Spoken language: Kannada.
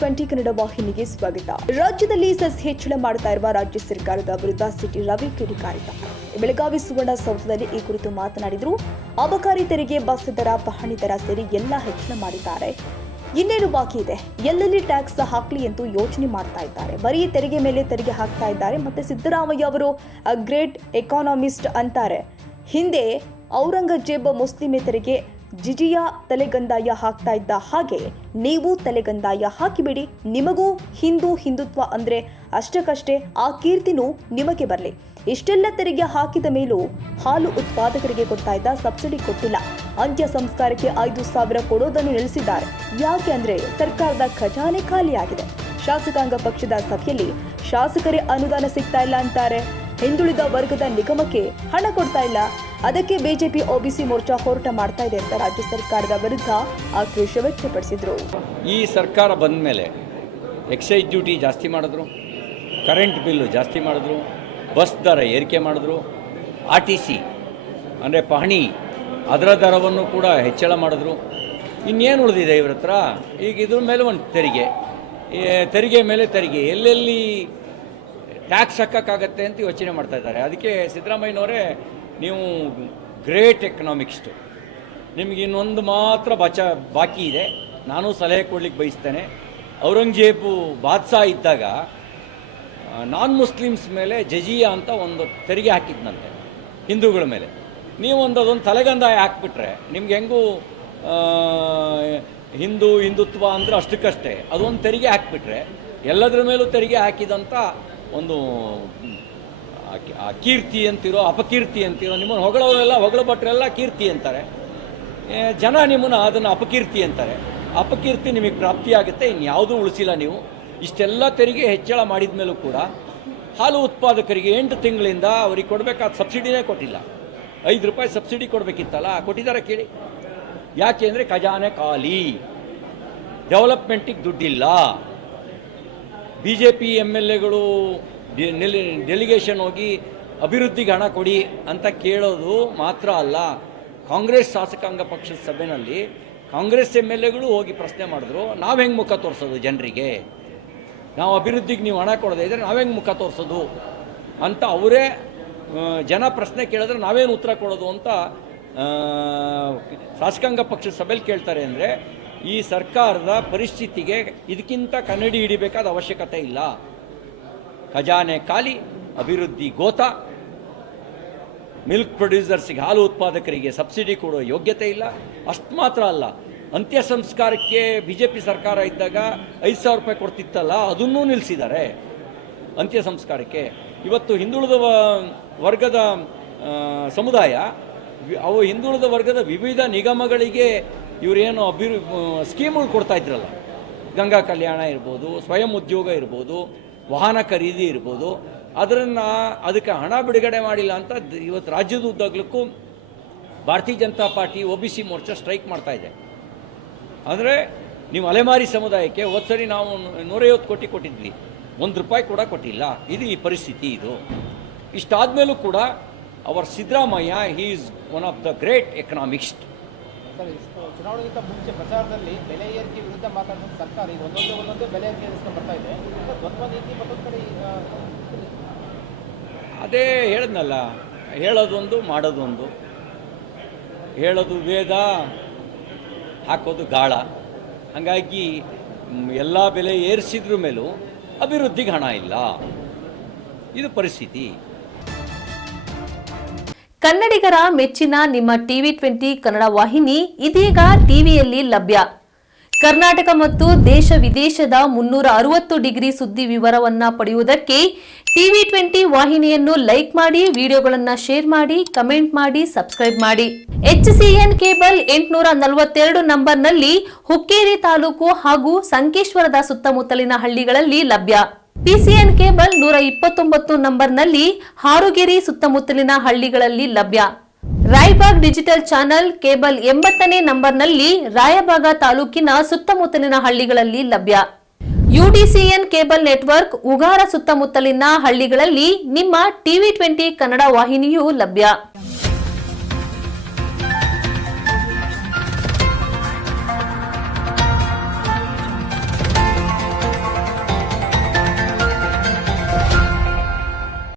TV20 ಕನ್ನಡ ವಾಹಿನಿಗೆ ಸ್ವಾಗತ. ರಾಜ್ಯದಲ್ಲಿ ಸೆಸ್ ಹೆಚ್ಚಳ ಮಾಡುತ್ತಾ ಇರುವ ರಾಜ್ಯ ಸರ್ಕಾರದ ವಿರುದ್ಧ ಸಿಟಿ ರವಿ ಕಿಡಿಕಾರಿದ್ದಾರೆ. ಬೆಳಗಾವಿ ಸುವರ್ಣಸೌಧದಲ್ಲಿ ಈ ಕುರಿತು ಮಾತನಾಡಿದರು. ಅಬಕಾರಿ ತೆರಿಗೆ, ಬಸ್ ದರ, ಪಹಣಿ ದರ ಸೇರಿ ಎಲ್ಲ ಹೆಚ್ಚಳ ಮಾಡಿದ್ದಾರೆ. ಇನ್ನೇನು ಬಾಕಿ ಇದೆ, ಎಲ್ಲೆಲ್ಲಿ ಟ್ಯಾಕ್ಸ್ ಹಾಕ್ಲಿ ಎಂದು ಯೋಚನೆ ಮಾಡ್ತಾ ಇದ್ದಾರೆ. ಬರೀ ತೆರಿಗೆ ಮೇಲೆ ತೆರಿಗೆ ಹಾಕ್ತಾ ಇದ್ದಾರೆ. ಮತ್ತೆ ಸಿದ್ದರಾಮಯ್ಯ ಅವರು ಗ್ರೇಟ್ ಎಕಾನಮಿಸ್ಟ್ ಅಂತಾರೆ. ಹಿಂದೆ ಔರಂಗಜೇಬ್ ಮುಸ್ಲಿಮೇತರಿಗೆ ಜಿಜಿಯಾ ತಲೆಗಂದಾಯ ಹಾಕ್ತಾ ಇದ್ದ ಹಾಗೆ ನೀವು ತಲೆಗಂದಾಯ ಹಾಕಿಬಿಡಿ. ನಿಮಗೂ ಹಿಂದುತ್ವ ಅಂದ್ರೆ ಅಷ್ಟಕ್ಕಷ್ಟೇ, ಆ ಕೀರ್ತಿನೂ ನಿಮಗೆ ಬರಲಿ. ಇಷ್ಟೆಲ್ಲ ತೆರಿಗೆ ಹಾಕಿದ ಮೇಲೂ ಹಾಲು ಉತ್ಪಾದಕರಿಗೆ ಕೊಡ್ತಾ ಇದ್ದ ಸಬ್ಸಿಡಿ ಕೊಟ್ಟಿಲ್ಲ. ಅಂತ್ಯ ಸಂಸ್ಕಾರಕ್ಕೆ 5,000 ಕೊಡೋದನ್ನು ನಿಲ್ಲಿಸಿದ್ದಾರೆ. ಯಾಕೆ ಅಂದ್ರೆ ಸರ್ಕಾರದ ಖಜಾನೆ ಖಾಲಿಯಾಗಿದೆ. ಶಾಸಕಾಂಗ ಪಕ್ಷದ ಸಭೆಯಲ್ಲಿ ಶಾಸಕರೇ ಅನುದಾನ ಸಿಗ್ತಾ ಇಲ್ಲ ಅಂತಾರೆ. ಹಿಂದುಳಿದ ವರ್ಗದ ನಿಗಮಕ್ಕೆ ಹಣ ಕೊಡ್ತಾ ಇಲ್ಲ. ಅದಕ್ಕೆ ಬಿಜೆಪಿ ಒಬಿಸಿ ಮೋರ್ಚಾ ಹೋರಾಟ ಮಾಡ್ತಾ ಇದೆ ಅಂತ ರಾಜ್ಯ ಸರ್ಕಾರದ ವಿರುದ್ಧ ಆಕ್ರೋಶ ವ್ಯಕ್ತಪಡಿಸಿದ್ರು. ಈ ಸರ್ಕಾರ ಬಂದ ಮೇಲೆ ಎಕ್ಸೈಸ್ ಡ್ಯೂಟಿ ಜಾಸ್ತಿ ಮಾಡಿದ್ರು, ಕರೆಂಟ್ ಬಿಲ್ಲು ಜಾಸ್ತಿ ಮಾಡಿದ್ರು, ಬಸ್ ದರ ಏರಿಕೆ ಮಾಡಿದ್ರು, RTC ಅಂದರೆ ಪಹಣಿ ಅದರ ದರವನ್ನು ಕೂಡ ಹೆಚ್ಚಳ ಮಾಡಿದ್ರು. ಇನ್ನೇನು ಉಳಿದಿದೆ ಇವ್ರ ಹತ್ರ? ಈಗ ಇದ್ರ ಮೇಲೆ ಒಂದು ತೆರಿಗೆ ಮೇಲೆ ತೆರಿಗೆ, ಎಲ್ಲೆಲ್ಲಿ ಟ್ಯಾಕ್ಸ್ ಹಾಕೋಕ್ಕಾಗತ್ತೆ ಅಂತ ಯೋಚನೆ ಮಾಡ್ತಾ ಇದ್ದಾರೆ. ಅದಕ್ಕೆ ಸಿದ್ದರಾಮಯ್ಯನವರೇ, ನೀವು ಗ್ರೇಟ್ ಎಕನಾಮಿಕ್ಸ್ಟು, ನಿಮಗೆ ಇನ್ನೊಂದು ಮಾತ್ರ ಬಾಕಿ ಇದೆ. ನಾನು ಸಲಹೆ ಕೊಡ್ಲಿಕ್ಕೆ ಬಯಸ್ತೇನೆ. ಔರಂಗಜೇಬು ಬಾದ್ಶಾ ಇದ್ದಾಗ ನಾನ್ ಮುಸ್ಲಿಮ್ಸ್ ಮೇಲೆ ಜಜಿಯಾ ಅಂತ ಒಂದು ತೆರಿಗೆ ಹಾಕಿದ್ನಂತೆ, ಹಿಂದೂಗಳ ಮೇಲೆ. ನೀವು ಅದೊಂದು ತಲೆಗಂದಾಯ ಹಾಕ್ಬಿಟ್ರೆ ನಿಮ್ಗೆ ಹೆಂಗೂ ಹಿಂದುತ್ವ ಅಂದರೆ ಅಷ್ಟಕ್ಕಷ್ಟೇ. ಅದೊಂದು ತೆರಿಗೆ ಹಾಕಿಬಿಟ್ರೆ ಎಲ್ಲದರ ಮೇಲೂ ತೆರಿಗೆ ಹಾಕಿದಂಥ ಒಂದು ಕೀರ್ತಿ ಅಂತಿರೋ ಅಪಕೀರ್ತಿ ಅಂತಿರೋ, ನಿಮ್ಮನ್ನು ಹೊಗಳವರೆಲ್ಲ ಹೊಗಳಭಟ್ರೆಲ್ಲ ಕೀರ್ತಿ ಅಂತಾರೆ. ಜನ ನಿಮ್ಮನ್ನು ಅದನ್ನು ಅಪಕೀರ್ತಿ ಅಂತಾರೆ. ಅಪಕೀರ್ತಿ ನಿಮಗೆ ಪ್ರಾಪ್ತಿಯಾಗುತ್ತೆ. ಇನ್ಯಾವುದೂ ಉಳಿಸಿಲ್ಲ ನೀವು. ಇಷ್ಟೆಲ್ಲ ತೆರಿಗೆ ಹೆಚ್ಚಳ ಮಾಡಿದ ಮೇಲೂ ಕೂಡ ಹಾಲು ಉತ್ಪಾದಕರಿಗೆ 8 ತಿಂಗಳಿಂದ ಅವ್ರಿಗೆ ಕೊಡಬೇಕಾದ ಸಬ್ಸಿಡಿನೇ ಕೊಟ್ಟಿಲ್ಲ. 5 ರೂಪಾಯಿ ಸಬ್ಸಿಡಿ ಕೊಡಬೇಕಿತ್ತಲ್ಲ, ಕೊಟ್ಟಿದ್ದಾರೆ ಕೇಳಿ. ಯಾಕೆ ಅಂದರೆ ಖಜಾನೆ ಖಾಲಿ, ಡೆವಲಪ್ಮೆಂಟಿಗೆ ದುಡ್ಡಿಲ್ಲ. BJP MLAಗಳು ಡೆಲಿಗೇಷನ್ ಹೋಗಿ ಅಭಿವೃದ್ಧಿಗೆ ಹಣ ಕೊಡಿ ಅಂತ ಕೇಳೋದು ಮಾತ್ರ ಅಲ್ಲ, ಕಾಂಗ್ರೆಸ್ ಶಾಸಕಾಂಗ ಪಕ್ಷದ ಸಭೆಯಲ್ಲಿ ಕಾಂಗ್ರೆಸ್ MLAಗಳು ಹೋಗಿ ಪ್ರಶ್ನೆ ಮಾಡಿದ್ರು, ನಾವು ಹೆಂಗೆ ಮುಖ ತೋರಿಸೋದು ಜನರಿಗೆ? ನಾವು ಅಭಿವೃದ್ಧಿಗೆ ನೀವು ಹಣ ಕೊಡದೇ ಇದ್ದರೆ ನಾವೆಂಗೆ ಮುಖ ತೋರಿಸೋದು ಅಂತ ಅವರೇ ಜನ ಪ್ರಶ್ನೆ ಕೇಳಿದ್ರೆ ನಾವೇನು ಉತ್ತರ ಕೊಡೋದು ಅಂತ ಶಾಸಕಾಂಗ ಪಕ್ಷದ ಸಭೆಯಲ್ಲಿ ಕೇಳ್ತಾರೆ. ಅಂದರೆ ಈ ಸರ್ಕಾರದ ಪರಿಸ್ಥಿತಿಗೆ ಇದಕ್ಕಿಂತ ಕನ್ನಡಿ ಹಿಡಿಬೇಕಾದ ಅವಶ್ಯಕತೆ ಇಲ್ಲ. ಖಜಾನೆ ಖಾಲಿ, ಅಭಿವೃದ್ಧಿ ಗೋತ, ಮಿಲ್ಕ್ ಪ್ರೊಡ್ಯೂಸರ್ಸಿಗೆ, ಹಾಲು ಉತ್ಪಾದಕರಿಗೆ ಸಬ್ಸಿಡಿ ಕೊಡೋ ಯೋಗ್ಯತೆ ಇಲ್ಲ. ಅಷ್ಟು ಮಾತ್ರ ಅಲ್ಲ, ಅಂತ್ಯ ಸಂಸ್ಕಾರಕ್ಕೆ BJP ಸರ್ಕಾರ ಇದ್ದಾಗ 5,000 ರೂಪಾಯಿ ಕೊಡ್ತಿತ್ತಲ್ಲ, ಅದನ್ನೂ ನಿಲ್ಲಿಸಿದ್ದಾರೆ ಅಂತ್ಯ ಸಂಸ್ಕಾರಕ್ಕೆ. ಇವತ್ತು ಹಿಂದುಳಿದ ವರ್ಗದ ಸಮುದಾಯ, ಅವು ಹಿಂದುಳಿದ ವರ್ಗದ ವಿವಿಧ ನಿಗಮಗಳಿಗೆ ಇವರೇನು ಸ್ಕೀಮ್ಗಳು ಕೊಡ್ತಾ ಇದ್ರಲ್ಲ, ಗಂಗಾ ಕಲ್ಯಾಣ ಇರ್ಬೋದು, ಸ್ವಯಂ ಉದ್ಯೋಗ ಇರ್ಬೋದು, ವಾಹನ ಖರೀದಿ ಇರ್ಬೋದು, ಅದಕ್ಕೆ ಹಣ ಬಿಡುಗಡೆ ಮಾಡಿಲ್ಲ ಅಂತ ಇವತ್ತು ರಾಜ್ಯದ ಉದ್ದಾಗಲಕ್ಕೂ ಭಾರತೀಯ Janata party OBC Morcha strike ಮಾಡ್ತಾ ಇದೆ. ಅಂದರೆ ನೀವು ಅಲೆಮಾರಿ ಸಮುದಾಯಕ್ಕೆ ಹೋದ್ಸರಿ ನಾವು 150 ಕೋಟಿ ಕೊಟ್ಟಿದ್ವಿ, 1 ರೂಪಾಯಿ ಕೂಡ ಕೊಟ್ಟಿಲ್ಲ. ಇದು ಈ ಪರಿಸ್ಥಿತಿ. ಇದು ಇಷ್ಟಾದಮೇಲೂ ಕೂಡ ಅವರ್ Siddaramaiah, he is one of the great economist. ಚುನಾವಣೆಗಿಂತ ಮುಂಚೆ ಪ್ರಚಾರದಲ್ಲಿ ಬೆಲೆ ಏರಿಕೆ ವಿರುದ್ಧ ಮಾತಾಡಿದ ಸರ್ಕಾರ ಈಗ ಒಂದೊಂದೇ ಬೆಲೆ ಏರಿಕೆ ಎದುರಿಸ್ಕೊಂಡು ಬರ್ತಾ ಇದೆ. ದ್ವಂದ್ವ ನೀತಿ ಮತ್ತೊಂದು ಕಡೆ ಅದೇ ಹೇಳಿದ್ನಲ್ಲ, ಹೇಳೋದೊಂದು ಮಾಡೋದೊಂದು. ಹೇಳೋದು ವೇದ, ಹಾಕೋದು ಗಾಳ. ಹಾಗಾಗಿ ಎಲ್ಲ ಬೆಲೆ ಏರಿಸಿದ್ರ ಮೇಲೂ ಅಭಿವೃದ್ಧಿಗೆ ಹಣ ಇಲ್ಲ. ಇದು ಪರಿಸ್ಥಿತಿ. ಕನ್ನಡಿಗರ ಮೆಚ್ಚಿನ ನಿಮ್ಮ TV20 ಕನ್ನಡ ವಾಹಿನಿ ಇದೀಗ ಟಿವಿಯಲ್ಲಿ ಲಭ್ಯ. ಕರ್ನಾಟಕ ಮತ್ತು ದೇಶ ವಿದೇಶದ 360 ಡಿಗ್ರಿ ಸುದ್ದಿ ವಿವರವನ್ನ ಪಡೆಯುವುದಕ್ಕೆ TV20 ವಾಹಿನಿಯನ್ನು ಲೈಕ್ ಮಾಡಿ, ವಿಡಿಯೋಗಳನ್ನು ಶೇರ್ ಮಾಡಿ, ಕಮೆಂಟ್ ಮಾಡಿ, ಸಬ್ಸ್ಕ್ರೈಬ್ ಮಾಡಿ. HCN ಕೇಬಲ್ 842 ನಂಬರ್ನಲ್ಲಿ ಹುಕ್ಕೇರಿ ತಾಲೂಕು ಹಾಗೂ ಸಂಕೇಶ್ವರದ ಸುತ್ತಮುತ್ತಲಿನ ಹಳ್ಳಿಗಳಲ್ಲಿ ಲಭ್ಯ. PCN ಕೇಬಲ್ 129 ನಂಬರ್ನಲ್ಲಿ ಹಾರುಗೆರೆ ಸುತ್ತಮುತ್ತಲಿನ ಹಳ್ಳಿಗಳಲ್ಲಿ ಲಭ್ಯ. ರಾಯಬಾಗ್ ಡಿಜಿಟಲ್ ಚಾನೆಲ್ ಕೇಬಲ್ 80ನೇ ನಂಬರ್ನಲ್ಲಿ ರಾಯಬಾಗ ತಾಲೂಕಿನ ಸುತ್ತಮುತ್ತಲಿನ ಹಳ್ಳಿಗಳಲ್ಲಿ ಲಭ್ಯ. UDCN ಕೇಬಲ್ ನೆಟ್ವರ್ಕ್ ಉಗಾರ ಸುತ್ತಮುತ್ತಲಿನ ಹಳ್ಳಿಗಳಲ್ಲಿ ನಿಮ್ಮ TV20 ಕನ್ನಡ ವಾಹಿನಿಯೂ ಲಭ್ಯ.